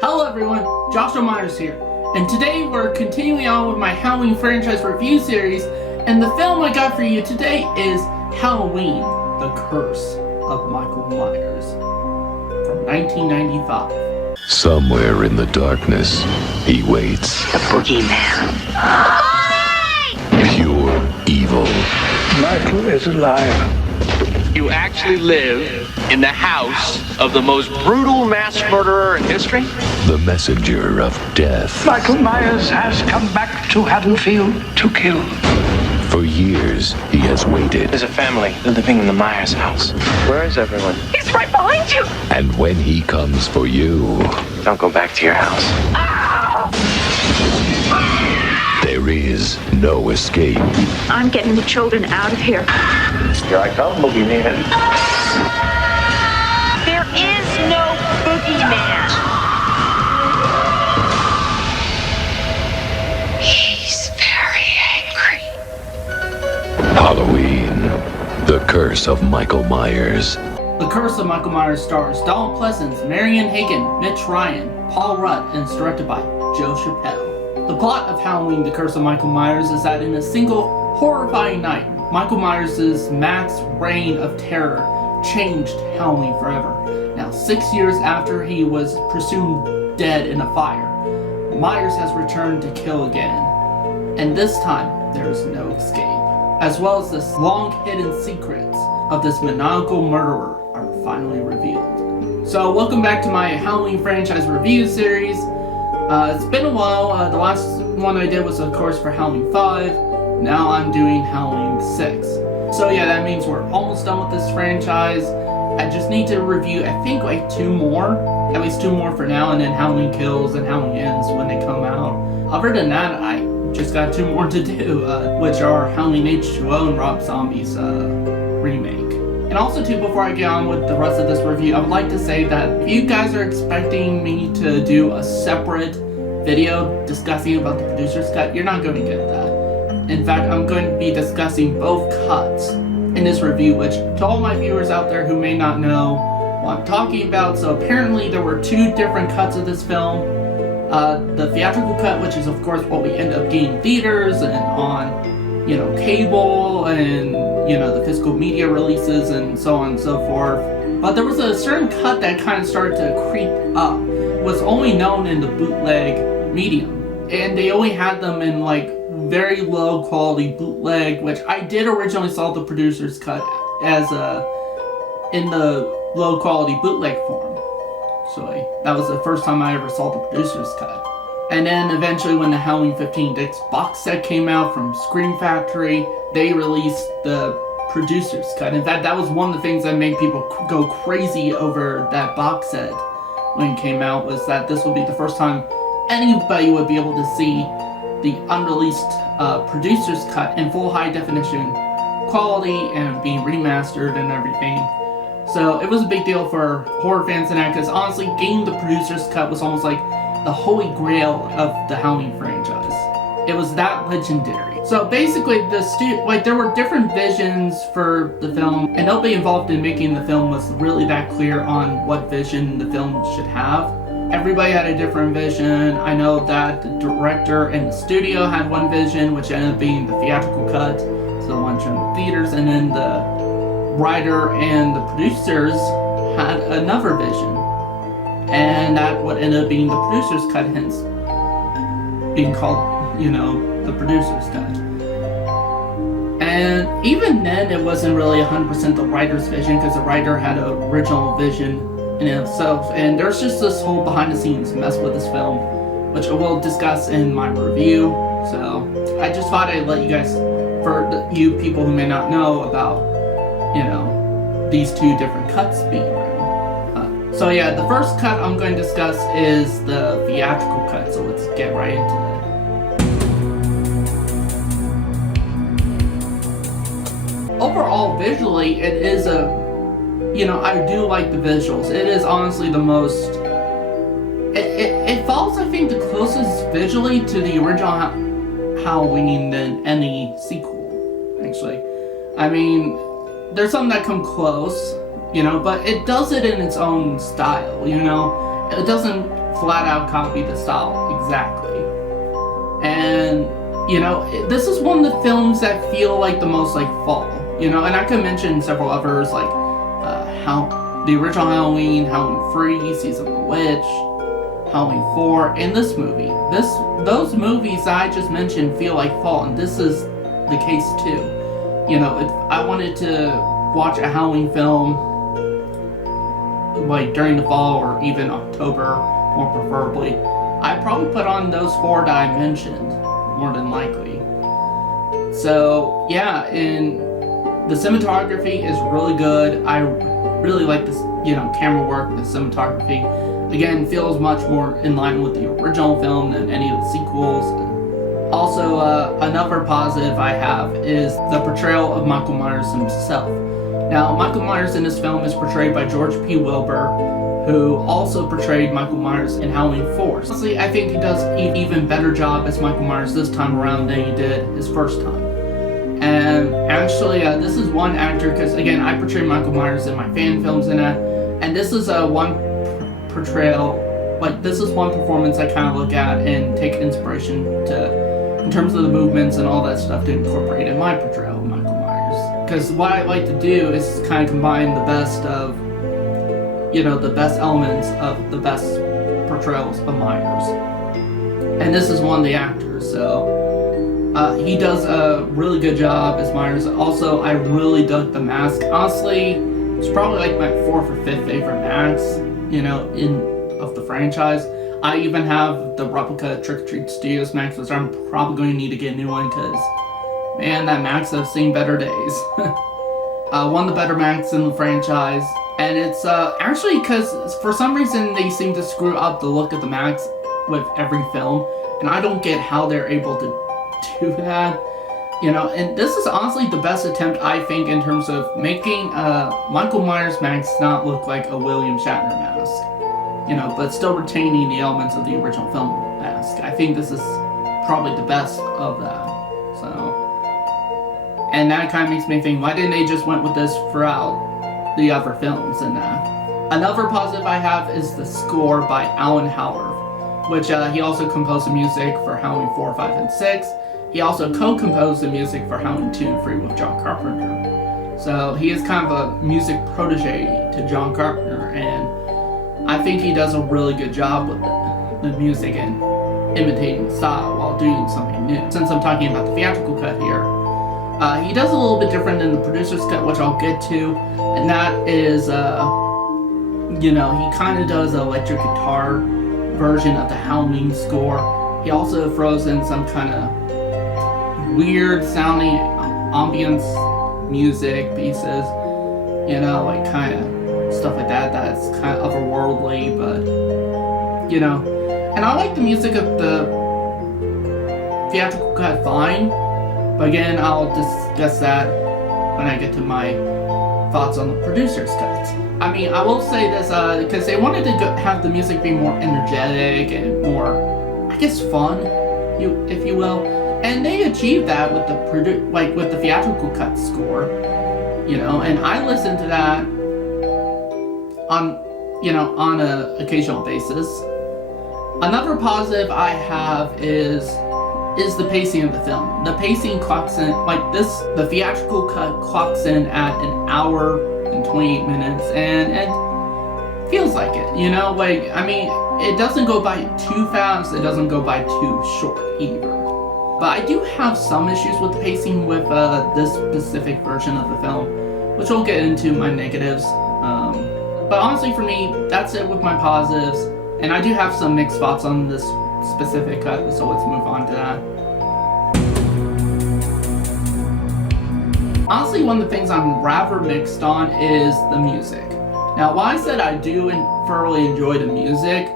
Hello everyone, Joshua Myers here, and today we're continuing on with my Halloween franchise review series, and the film I got for you today is Halloween, The Curse of Michael Myers, from 1995. Somewhere in the darkness, he waits. The boogeyman. Pure evil. Michael is alive. You actually live in the house of the most brutal mass murderer in history? The messenger of death. Michael Myers has come back to Haddonfield to kill. For years, he has waited. There's a family living in the Myers house. Where is everyone? He's right behind you. And when he comes for you, Don't go back to your house. there is no escape. I'm getting the children out of here. Here I come, boogeyman. There is no boogeyman. He's very angry. Halloween, The Curse of Michael Myers. The Curse of Michael Myers stars Donald Pleasence, Marion Hagen, Mitch Ryan, Paul Rudd, and is directed by Joe Chappelle. The plot of Halloween, The Curse of Michael Myers is that in a single horrifying night, Michael Myers' mass reign of terror changed Halloween forever. Now, 6 years after he was presumed dead in a fire, Myers has returned to kill again. And this time, there is no escape. As well as the long-hidden secrets of this maniacal murderer are finally revealed. So, welcome back to my Halloween franchise review series. It's been a while. The last one I did was, of course, for Halloween 5. Now I'm doing Halloween 6. So yeah, that means we're almost done with this franchise. I just need to review, I think, like 2 more. At least 2 more for now, and then Halloween Kills and Halloween Ends when they come out. Other than that, I just got 2 more to do, which are Halloween H2O and Rob Zombie's remake. And also, too, before I get on with the rest of this review, I would like to say that if you guys are expecting me to do a separate video discussing about the producer's cut, you're not going to get that. In fact, I'm going to be discussing both cuts in this review, which to all my viewers out there who may not know what I'm talking about, so apparently there were 2 different cuts of this film. The theatrical cut, which is of course what we end up getting in theaters and on, cable and, the physical media releases and so on and so forth. But there was a certain cut that kind of started to creep up. It was only known in the bootleg medium. And they only had them in very low quality bootleg, which I did originally saw the producer's cut as in the low quality bootleg form. So that was the first time I ever saw the producer's cut. And then eventually when the Halloween 15 disc box set came out from Scream Factory, they released the producer's cut. In fact, that was one of the things that made people go crazy over that box set when it came out, was that this would be the first time anybody would be able to see the unreleased producer's cut in full high definition quality and being remastered and everything. So it was a big deal for horror fans and that, because honestly, getting the producer's cut was almost like the holy grail of the Halloween franchise. It was that legendary. So basically, there were different visions for the film, and nobody involved in making the film was really that clear on what vision the film should have. Everybody had a different vision. I know that the director and the studio had one vision, which ended up being the theatrical cut, so the one shown in theaters, and then the writer and the producers had another vision. And that would end up being the producer's cut, hence being called, the producer's cut. And even then, it wasn't really 100% the writer's vision, because the writer had an original vision in itself. And there's just this whole behind-the-scenes mess with this film, which I will discuss in my review. So I just thought I'd let you guys, for you people who may not know about, these 2 different cuts being around. So yeah, the first cut I'm going to discuss is the theatrical cut, so let's get right into it. Overall, visually, it is I do like the visuals. It is honestly the most... It falls, I think, the closest visually to the original Halloween than any sequel, actually. I mean, there's some that come close, you know, but it does it in its own style, you know? It doesn't flat out copy the style exactly. And, you know, this is one of the films that feel like the most like fall, you know? And I could mention several others like the original Halloween, Halloween 3, Season of the Witch, Halloween 4, and this movie. Those movies I just mentioned feel like fall, and this is the case too. You know, if I wanted to watch a Halloween film like during the fall or even October, more preferably, I'd probably put on those 4 that I mentioned, more than likely. So yeah, and the cinematography is really good. I really like this, you know, camera work, the cinematography. Again, feels much more in line with the original film than any of the sequels. Also, another positive I have is the portrayal of Michael Myers himself. Now, Michael Myers in this film is portrayed by George P. Wilbur, who also portrayed Michael Myers in Halloween 4. Honestly, I think he does an even better job as Michael Myers this time around than he did his first time. And actually, this is one actor, because again, I portrayed Michael Myers in my fan films and and this is one portrayal, like this is one performance I kind of look at and take inspiration to, in terms of the movements and all that stuff, to incorporate in my portrayal of Michael Myers. Because what I like to do is kind of combine the best of, you know, the best elements of the best portrayals of Myers. And this is one of the actors, so he does a really good job as Myers. Also, I really dug the mask. Honestly, it's probably like my 4th or 5th favorite masks, you know, of the franchise. I even have the replica Trick or Treat Studios mask, which I'm probably going to need to get a new one because, man, that mask has seen better days. One of the better masks in the franchise. And it's actually because for some reason they seem to screw up the look of the masks with every film. And I don't get how they're able to do that, you know. And this is honestly the best attempt, I think, in terms of making Michael Myers mask not look like a William Shatner mask, you know, but still retaining the elements of the original film mask. I think this is probably the best of that. So, and that kind of makes me think, why didn't they just went with this throughout the other films? And another positive I have is the score by Alan Howard, which he also composed the music for Halloween 4, 5, and 6. He also co-composed the music for Halloween 2 and 3 with John Carpenter. So he is kind of a music protege to John Carpenter, and I think he does a really good job with the music and imitating the style while doing something new. Since I'm talking about the theatrical cut here, he does a little bit different than the producer's cut, which I'll get to, and that is, you know, he kind of does an electric guitar version of the Halloween score. He also throws in some kind of weird sounding ambience music pieces, you know, like kind of stuff like that that's kind of otherworldly, but, you know. And I like the music of the theatrical cut fine, but again, I'll discuss that when I get to my thoughts on the producer's cut. I mean, I will say this, because they wanted to have the music be more energetic and more, I guess, fun, if you will. And they achieved that with with the theatrical cut score, you know. And I listen to that on a occasional basis. Another positive I have is the pacing of the film. The pacing clocks in, the theatrical cut clocks in at 1 hour and 28 minutes, and it feels like it, you know. Like, I mean, it doesn't go by too fast, it doesn't go by too short either. But I do have some issues with the pacing with this specific version of the film, which we'll get into my negatives. But honestly, for me, that's it with my positives. And I do have some mixed thoughts on this specific cut, so let's move on to that. Honestly, one of the things I'm rather mixed on is the music. Now, while I said I do thoroughly enjoy the music,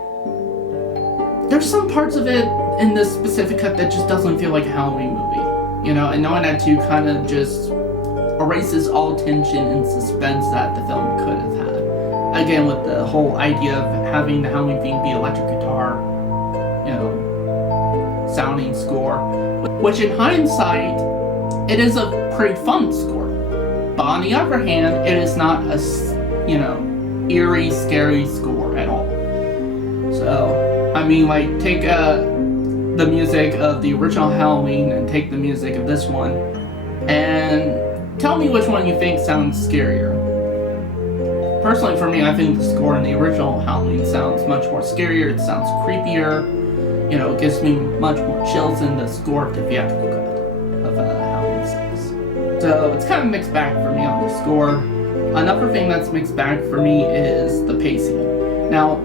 there's some parts of it in this specific cut that just doesn't feel like a Halloween movie, you know, and knowing that too kind of just erases all tension and suspense that the film could have had. Again, with the whole idea of having the Halloween theme be electric guitar, you know, sounding score, which in hindsight, it is a pretty fun score. But on the other hand, it is not a, eerie, scary score at all. So, I mean, like, take the music of the original Halloween and take the music of this one, and tell me which one you think sounds scarier. Personally, for me, I think the score in the original Halloween sounds much more scarier. It sounds creepier. It gives me much more chills than the score of the theatrical cut of Halloween 6. So it's kind of mixed bag for me on the score. Another thing that's mixed bag for me is the pacing. Now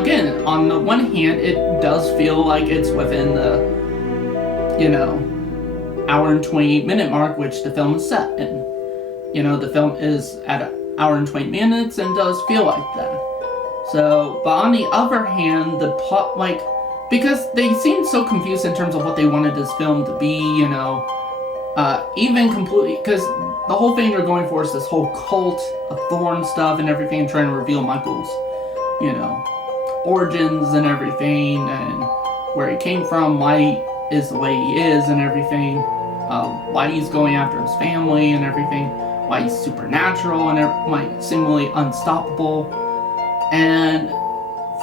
again, on the one hand, it does feel like it's within the, hour and 20-minute mark, which the film is set in. The film is at an hour and 20 minutes and does feel like that. So, but on the other hand, the plot, because they seemed so confused in terms of what they wanted this film to be, even completely, because the whole thing they're going for is this whole cult of Thorn stuff and everything, trying to reveal Michael's, origins and everything, and where he came from, why he is the way he is and everything, why he's going after his family and everything, why he's supernatural and seemingly unstoppable. And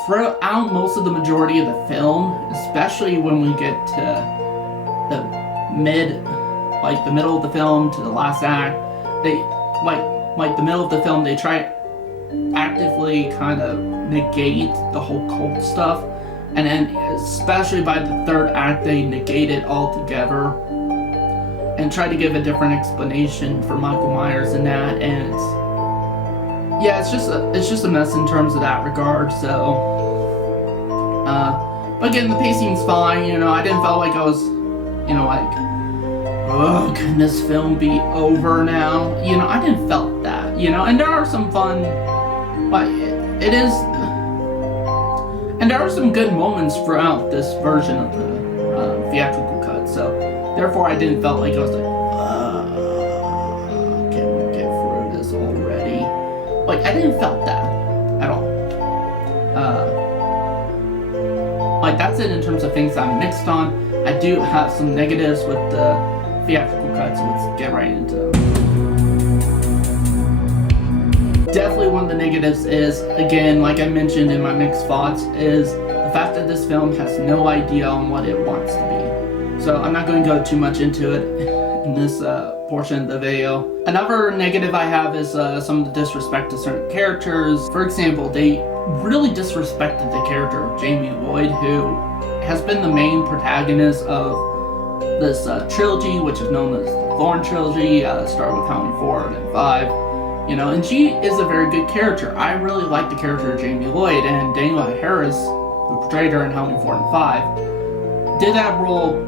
throughout most of the majority of the film, especially when we get to the middle of the film to the last act, they the middle of the film, they try actively kind of negate the whole cult stuff, and then especially by the third act, they negate it altogether and try to give a different explanation for Michael Myers in that, and it's just a mess in terms of that regard. So, but again, the pacing's fine. I didn't feel like I was, oh, can this film be over now? I didn't felt that. And there are some fun, it is, and there are some good moments throughout this version of the theatrical cut. So, therefore, I didn't felt like I was like, can we get through this already? I didn't felt that at all. That's it in terms of things I'm mixed on. I do have some negatives with the theatrical cut, so let's get right into them. Definitely one of the negatives is, again, like I mentioned in my mixed thoughts, is the fact that this film has no idea on what it wants to be. So I'm not going to go too much into it in this portion of the video. Another negative I have is some of the disrespect to certain characters. For example, they really disrespected the character of Jamie Lloyd, who has been the main protagonist of this trilogy, which is known as the Thorn trilogy, started with Halloween 4 and then 5. And she is a very good character. I really like the character of Jamie Lloyd, and Daniel Harris, who portrayed her in Halloween 4 and 5, did that role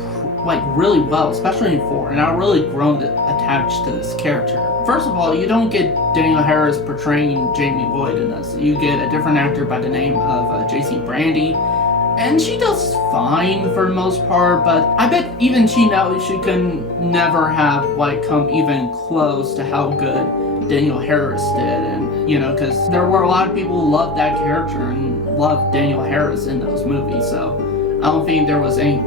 really well, especially in 4, and I really grown attached to this character. First of all, you don't get Daniel Harris portraying Jamie Lloyd in this. You get a different actor by the name of J.C. Brandy, and she does fine for the most part, but I bet even she knows she can never have come even close to how good Daniel Harris did, and because there were a lot of people who loved that character and loved Daniel Harris in those movies, so I don't think there was any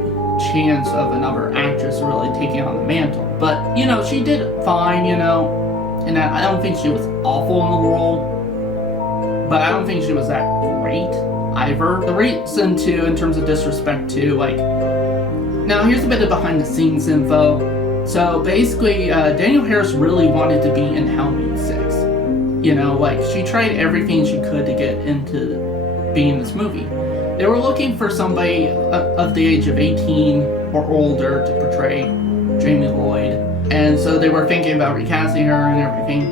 chance of another actress really taking on the mantle. But she did fine, and I don't think she was awful in the role, but I don't think she was that great either. The reason too, in terms of disrespect too, now here's a bit of behind the scenes info. So basically, Daniel Harris really wanted to be in Halloween 6. She tried everything she could to get into being in this movie. They were looking for somebody of the age of 18 or older to portray Jamie Lloyd. And so they were thinking about recasting her and everything.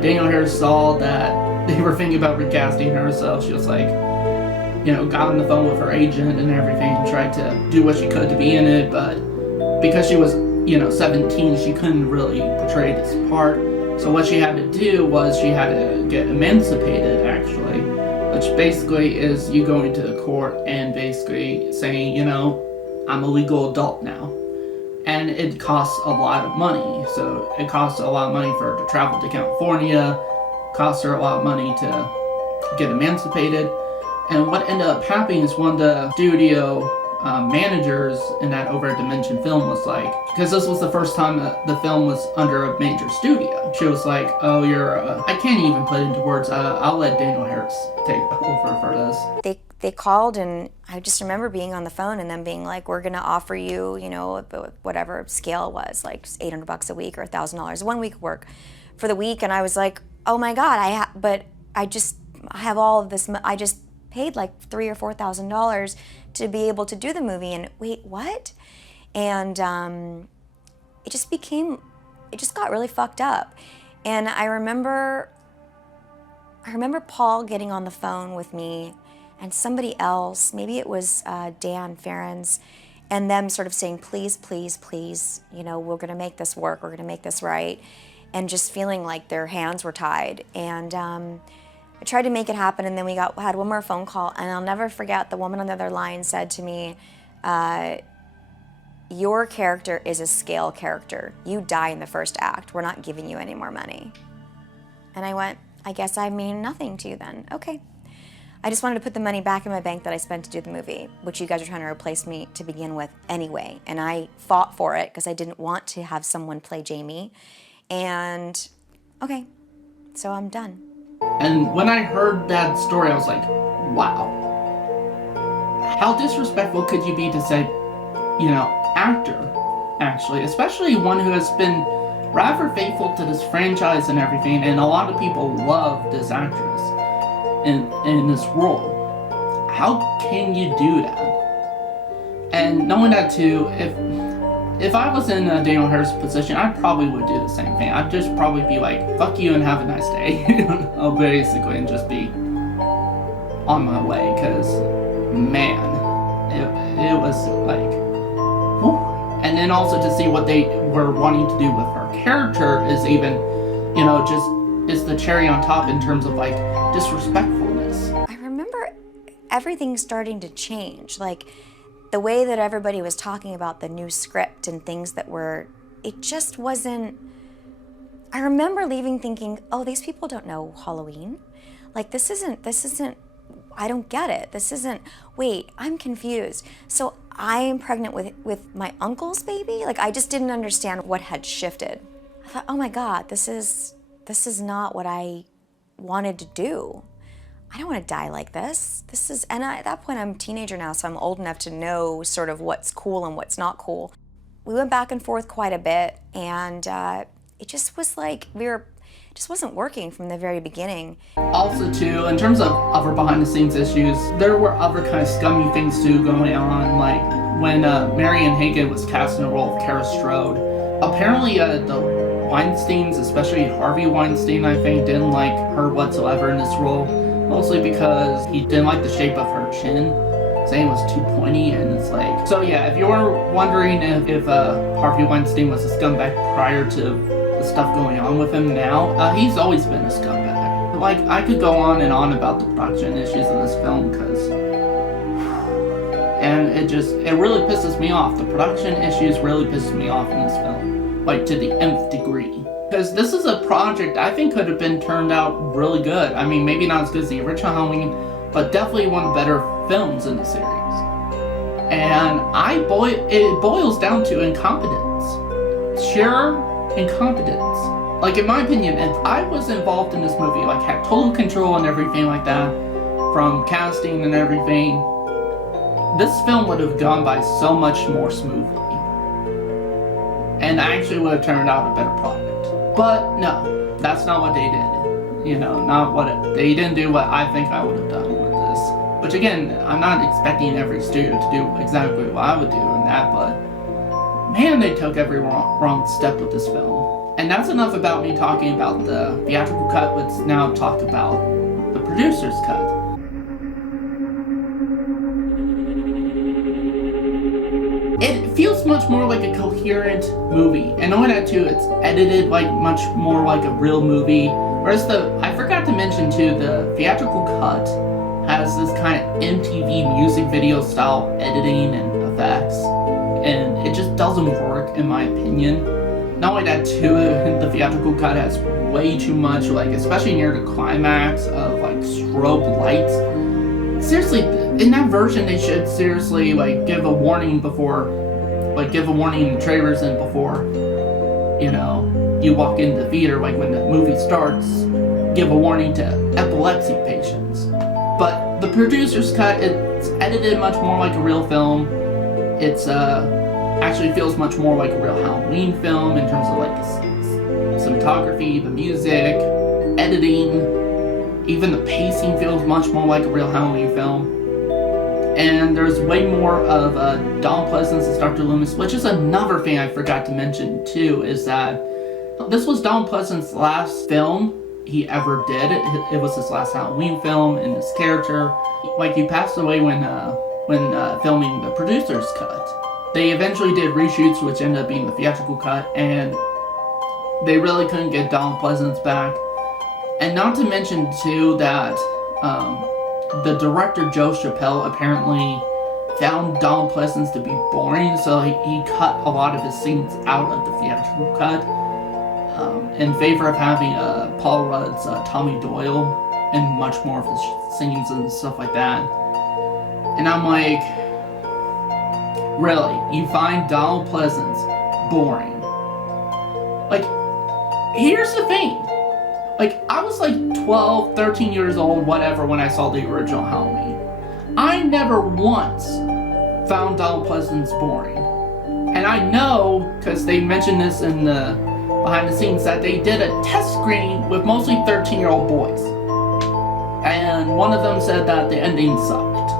Daniel Harris saw that they were thinking about recasting her, so she was got on the phone with her agent and everything, tried to do what she could to be in it, but because she was 17, she couldn't really portray this part. So what she had to do was she had to get emancipated, actually, which basically is you going to the court and basically saying, I'm a legal adult now. And it costs a lot of money. So it costs a lot of money for her to travel to California, costs her a lot of money to get emancipated. And what ended up happening is when the studio managers in that Over at Dimension Film was like, because this was the first time that the film was under a major studio. She was like, oh, I can't even put it into words. I'll let Daniel Harris take over for this. They called, and I just remember being on the phone and them being like, we're gonna offer you, you know, whatever scale it was, like $800 a week or $1,000, 1 week of work for the week. And I was like, oh my God, I have all of this, I just paid like $3,000 or $4,000 to be able to do the movie, and wait, what? And it just got really fucked up. And I remember Paul getting on the phone with me and somebody else, maybe it was Dan Ferens, and them sort of saying, please, please, please, you know, we're gonna make this work, we're gonna make this right, and just feeling like their hands were tied. And I tried to make it happen, and then we had one more phone call, and I'll never forget, the woman on the other line said to me, your character is a scale character. You die in the first act. We're not giving you any more money. And I went, I guess I mean nothing to you then. Okay. I just wanted to put the money back in my bank that I spent to do the movie, which you guys are trying to replace me to begin with anyway. And I fought for it because I didn't want to have someone play Jamie. And okay, so I'm done. And when I heard that story, I was like, wow. How disrespectful could you be to say, you know, actor, actually, especially one who has been rather faithful to this franchise and everything, and a lot of people love this actress in this role. How can you do that? And knowing that too, if I was in Daniel Harris' position, I probably would do the same thing. I'd just probably be like, fuck you and have a nice day. Basically, and just be on my way, because, man, it was like, whew. And then also to see what they were wanting to do with her character is even, you know, just is the cherry on top in terms of like disrespectfulness. I remember everything starting to change, like the way that everybody was talking about the new script and things that were, it just wasn't, I remember leaving thinking, oh, these people don't know Halloween. Like this isn't, I don't get it. This isn't, wait, I'm confused. So I am pregnant with my uncle's baby? Like I just didn't understand what had shifted. I thought, oh my God, this is not what I wanted to do. I don't want to die like this. And at that point I'm a teenager now, so I'm old enough to know sort of what's cool and what's not cool. We went back and forth quite a bit, and it just was like, it just wasn't working from the very beginning. Also too, in terms of other behind the scenes issues, there were other kind of scummy things too going on, like when Marion Hagen was cast in the role of Kara Strode. Apparently the Weinsteins, especially Harvey Weinstein, I think, didn't like her whatsoever in this role, mostly because he didn't like the shape of her chin, saying it was too pointy, and it's like, so yeah, if you're wondering if Harvey Weinstein was a scumbag prior to the stuff going on with him now, he's always been a scumbag. Like, I could go on and on about the production issues of this film, because, and it really pisses me off. The production issues really pisses me off in this film, like to the nth degree. Because this is a project I think could have been turned out really good. I mean, maybe not as good as the original Halloween, but definitely one of the better films in the series. And it boils down to incompetence. Sheer incompetence. Like, in my opinion, if I was involved in this movie, like had total control and everything like that, from casting and everything, this film would have gone by so much more smoothly. And actually would have turned out a better product. But no, that's not what they did. You know, they didn't do what I think I would have done with this. Which again, I'm not expecting every studio to do exactly what I would do in that, but man, they took every wrong step with this film. And that's enough about me talking about the theatrical cut. Let's now talk about the producer's cut. It feels much more like a coherent movie, and knowing that too, it's edited like much more like a real movie. Whereas I forgot to mention too, the theatrical cut has this kind of MTV music video style editing and effects, and it just doesn't work in my opinion. Not only that too, the theatrical cut has way too much, like especially near the climax of like strobe lights. Seriously, in that version, they should seriously, like, give a warning before, like, give a warning in the trailers and before, you know, you walk into the theater, like, when the movie starts, give a warning to epilepsy patients. But the producer's cut, it's edited much more like a real film. It's, actually feels much more like a real Halloween film in terms of, like, the cinematography, the music, editing, even the pacing feels much more like a real Halloween film. And there's way more of Donald Pleasence as Dr. Loomis, which is another thing I forgot to mention too, is that this was Donald Pleasence's last film he ever did. It was his last Halloween film, and his character, like, he passed away when filming the producer's cut. They eventually did reshoots, which ended up being the theatrical cut, and they really couldn't get Donald Pleasence back. And not to mention too that the director Joe Chappelle apparently found Donald Pleasence to be boring, so he cut a lot of his scenes out of the theatrical cut in favor of having Paul Rudd's Tommy Doyle and much more of his scenes and stuff like that. And I'm like, really? You find Donald Pleasence boring? Like, here's the thing. Like, I was like 12, 13 years old, whatever, when I saw the original Halloween. I never once found Donald Pleasence boring. And I know, because they mentioned this in the behind the scenes, that they did a test screening with mostly 13-year-old boys. And one of them said that the ending sucked.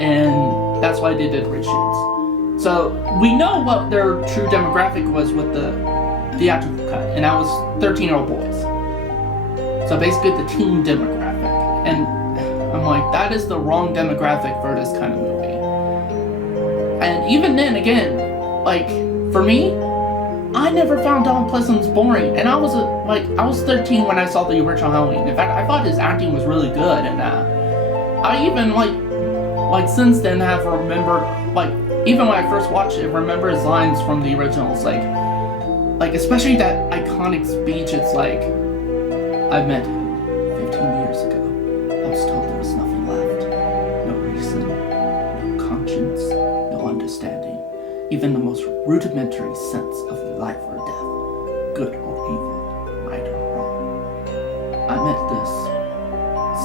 And that's why they did reshoots. So we know what their true demographic was with the theatrical cut, and that was 13-year-old boys. So basically the teen demographic. And I'm like, that is the wrong demographic for this kind of movie. And even then, again, like, for me, I never found Donald Pleasence boring. And I was 13 when I saw the original Halloween. In fact, I thought his acting was really good. And I even, like since then have remembered, like, even when I first watched it, remember his lines from the originals. Like especially that iconic speech, it's like, I met him 15 years ago. I was told there was nothing left. No reason, no conscience, no understanding. Even the most rudimentary sense of life or death. Good or evil, right or wrong. I met this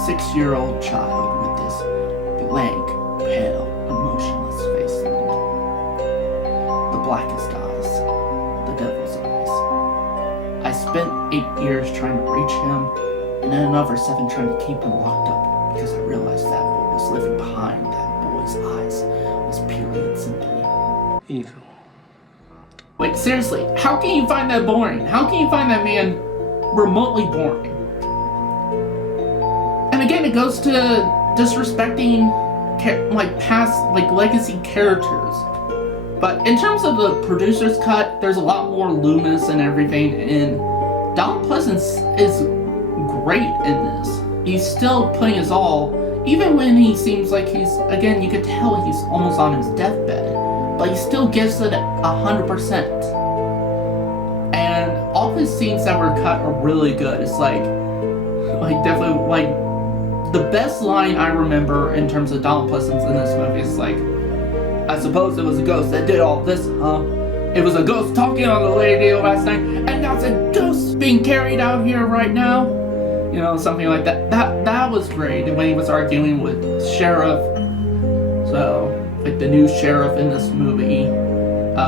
6-year-old child with this blank, pale, emotionless face. The blackest eyes. The devil's eyes. I spent 8 years trying to reach him, and then another 7 trying to keep him locked up, because I realized that what was living behind that boy's eyes was purely and simply evil. Wait, seriously, how can you find that boring? How can you find that man remotely boring? And again, it goes to disrespecting, like, past, like, legacy characters. But in terms of the producer's cut, there's a lot more Loomis and everything, and Donald Pleasence is great in this. He's still putting his all, even when he seems like he's, again, you could tell he's almost on his deathbed, but he still gives it 100%. And all his scenes that were cut are really good. It's like definitely, like, the best line I remember in terms of Donald Pleasence in this movie is like, I suppose it was a ghost that did all this, huh? It was a ghost talking on the radio last night, and that's a ghost being carried out here right now. You know, something like that. That was great when he was arguing with Sheriff. So, like, the new sheriff in this movie,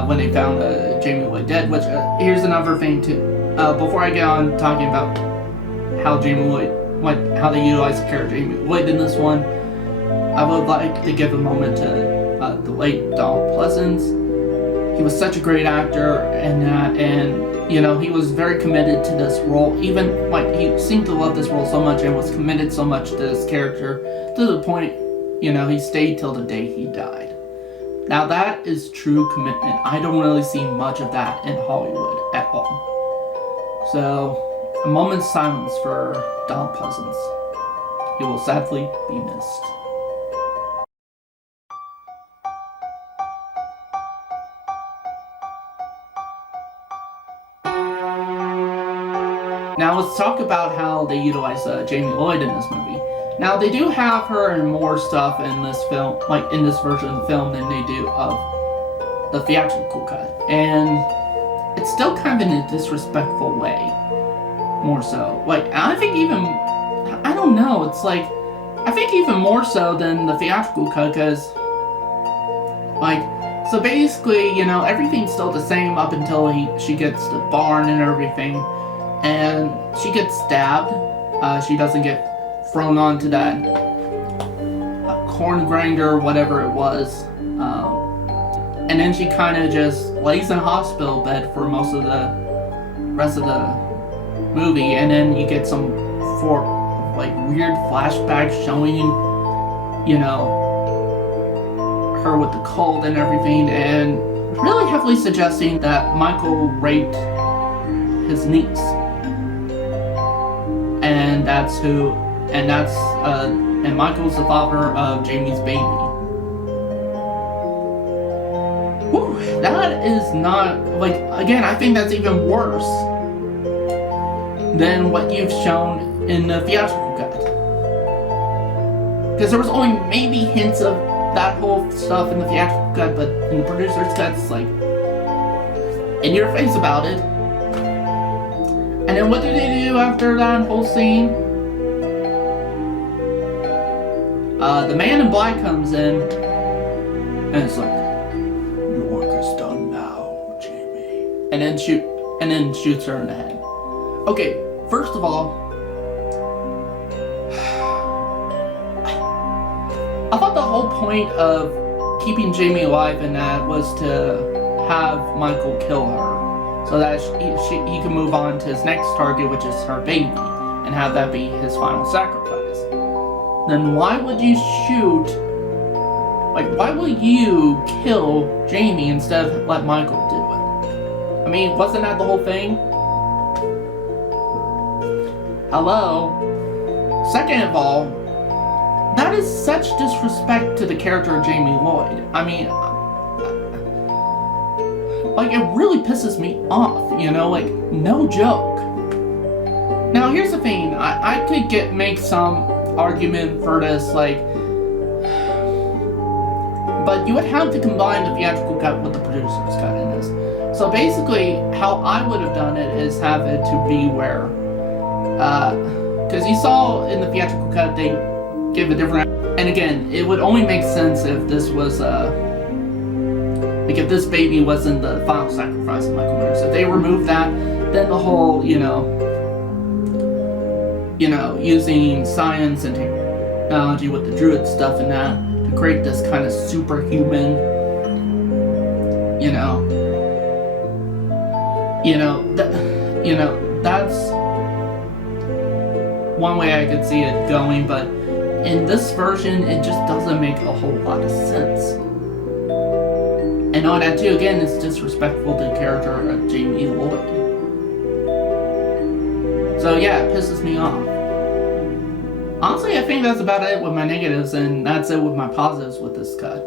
when they found Jamie Lloyd dead, which, here's another thing too. Before I get on talking about how Jamie Lloyd, how they utilize the character Jamie Lloyd in this one, I would like to give a moment to the late Donald Pleasence. He was such a great actor, and you know, he was very committed to this role. Even, like, he seemed to love this role so much and was committed so much to this character to the point, you know, he stayed till the day he died. Now that is true commitment. I don't really see much of that in Hollywood at all. So, a moment's silence for Donald Pleasence. He will sadly be missed. Now let's talk about how they utilize Jamie Lloyd in this movie. Now they do have her in more stuff in this film, like in this version of the film, than they do of the theatrical cut, and it's still kind of in a disrespectful way, more so. Like, I think even, I don't know, it's like, I think even more so than the theatrical cut, because, like, so basically, you know, everything's still the same up until she gets the barn and everything, and she gets stabbed. She doesn't get thrown onto that corn grinder, whatever it was. And then she kind of just lays in a hospital bed for most of the rest of the movie, and then you get some weird flashbacks showing, you know, her with the cold and everything, and really heavily suggesting that Michael raped his niece, and and Michael's the father of Jamie's baby. Whew, that is not, like, again, I think that's even worse than what you've shown in the theatrical cut. Because there was only maybe hints of that whole stuff in the theatrical cut, but in the producer's cut, it's like, in your face about it. And then what do they do after that whole scene? The man in black comes in, and it's like, your work is done now, Jamie. And then shoots her in the head. Okay, first of all, I thought the whole point of keeping Jamie alive in that was to have Michael kill her, so that he can move on to his next target, which is her baby, and have that be his final sacrifice. Then why would you why will you kill Jamie instead of let Michael do it? I mean, wasn't that the whole thing? Hello? Second of all, that is such disrespect to the character of Jamie Lloyd. I mean, like, it really pisses me off, you know, like, no joke. Now, here's the thing, I could make some argument for this, like, but you would have to combine the theatrical cut with the producer's cut in this. So basically, how I would have done it is have it to be where, because you saw in the theatrical cut, they give a different, and again, it would only make sense if this was, like, if this baby wasn't the final sacrifice of Michael Myers. If they removed that, then the whole, you know, using science and technology with the druid stuff and that to create this kind of superhuman, that's one way I could see it going, but in this version, it just doesn't make a whole lot of sense. And all that too, again, is disrespectful to the character of Jamie Lloyd. So yeah, it pisses me off. Honestly, I think that's about it with my negatives, and that's it with my positives with this cut.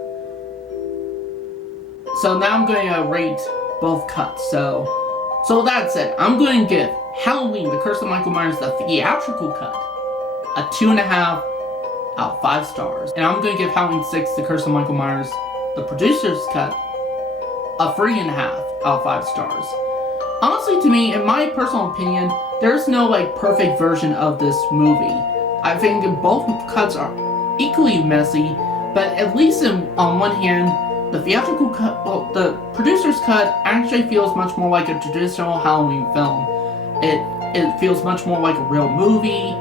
So now I'm going to rate both cuts. So that's it. I'm going to give Halloween, The Curse of Michael Myers, the theatrical cut, a 2.5 out of 5 stars. And I'm going to give Halloween 6, The Curse of Michael Myers, the producer's cut, a 3.5 out of 5 stars. Honestly, to me, in my personal opinion, there's no perfect version of this movie. I think both cuts are equally messy, but at least on one hand, the theatrical cut, the producer's cut actually feels much more like a traditional Halloween film. It feels much more like a real movie.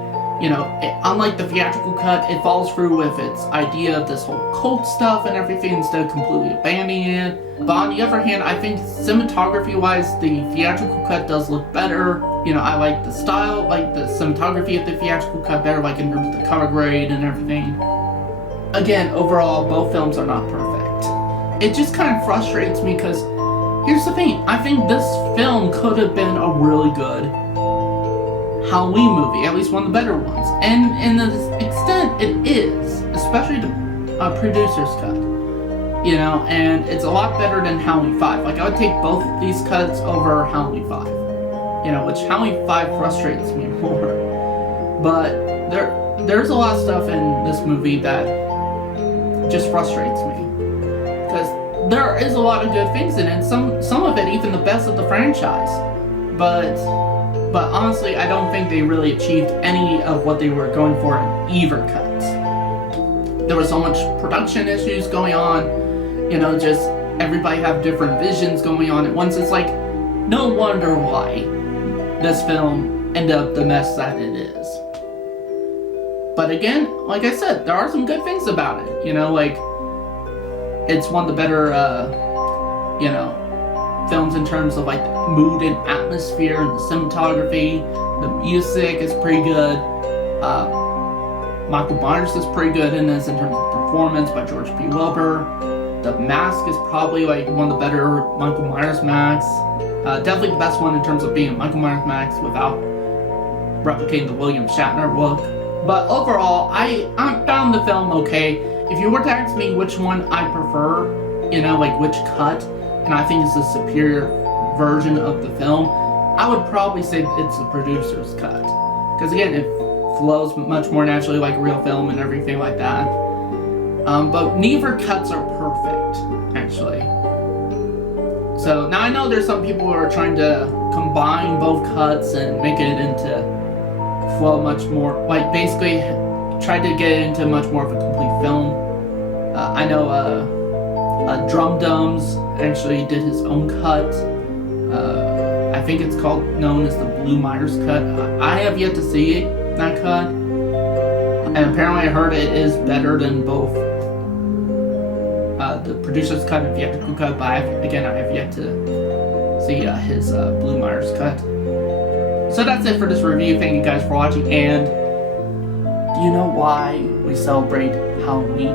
Unlike the theatrical cut, it follows through with its idea of this whole cult stuff and everything instead of completely abandoning it. But on the other hand, I think cinematography-wise, the theatrical cut does look better. I like the style, the cinematography of the theatrical cut better, in terms of the color grade and everything. Again, overall, both films are not perfect. It just kind of frustrates me because, here's the thing, I think this film could have been a really good Halloween movie, at least one of the better ones. And in the extent it is, especially the producer's cut. And it's a lot better than Halloween 5. I would take both of these cuts over Halloween 5. Which Halloween 5 frustrates me more. But there's a lot of stuff in this movie that just frustrates me. Because there is a lot of good things in it, some of it even the best of the franchise. But honestly, I don't think they really achieved any of what they were going for in either cuts. There was so much production issues going on, just everybody have different visions going on at once. It's like, no wonder why this film ended up the mess that it is. But again, like I said, there are some good things about it. It's one of the better, films in terms of mood and atmosphere and the cinematography. The music is pretty good. Michael Myers is pretty good in this in terms of performance by George P. Wilbur. The mask is probably one of the better Michael Myers masks. Definitely the best one in terms of being a Michael Myers mask without replicating the William Shatner look. But overall, I found the film okay. If you were to ask me which one I prefer, which cut, and I think is the superior version of the film, I would probably say it's the producer's cut. Because again, it flows much more naturally like real film and everything like that. But neither cuts are perfect, actually. So now I know there's some people who are trying to combine both cuts and make it into flow much more, basically try to get it into much more of a complete film. I know Drum Dums actually did his own cut. I think it's known as the Blue Myers cut. I have yet to see that cut, and apparently I heard it is better than both the producer's cut and theatrical cut, but I have yet to see his Blue Myers cut. So that's it for this review. Thank you guys for watching, and do you know why we celebrate Halloween?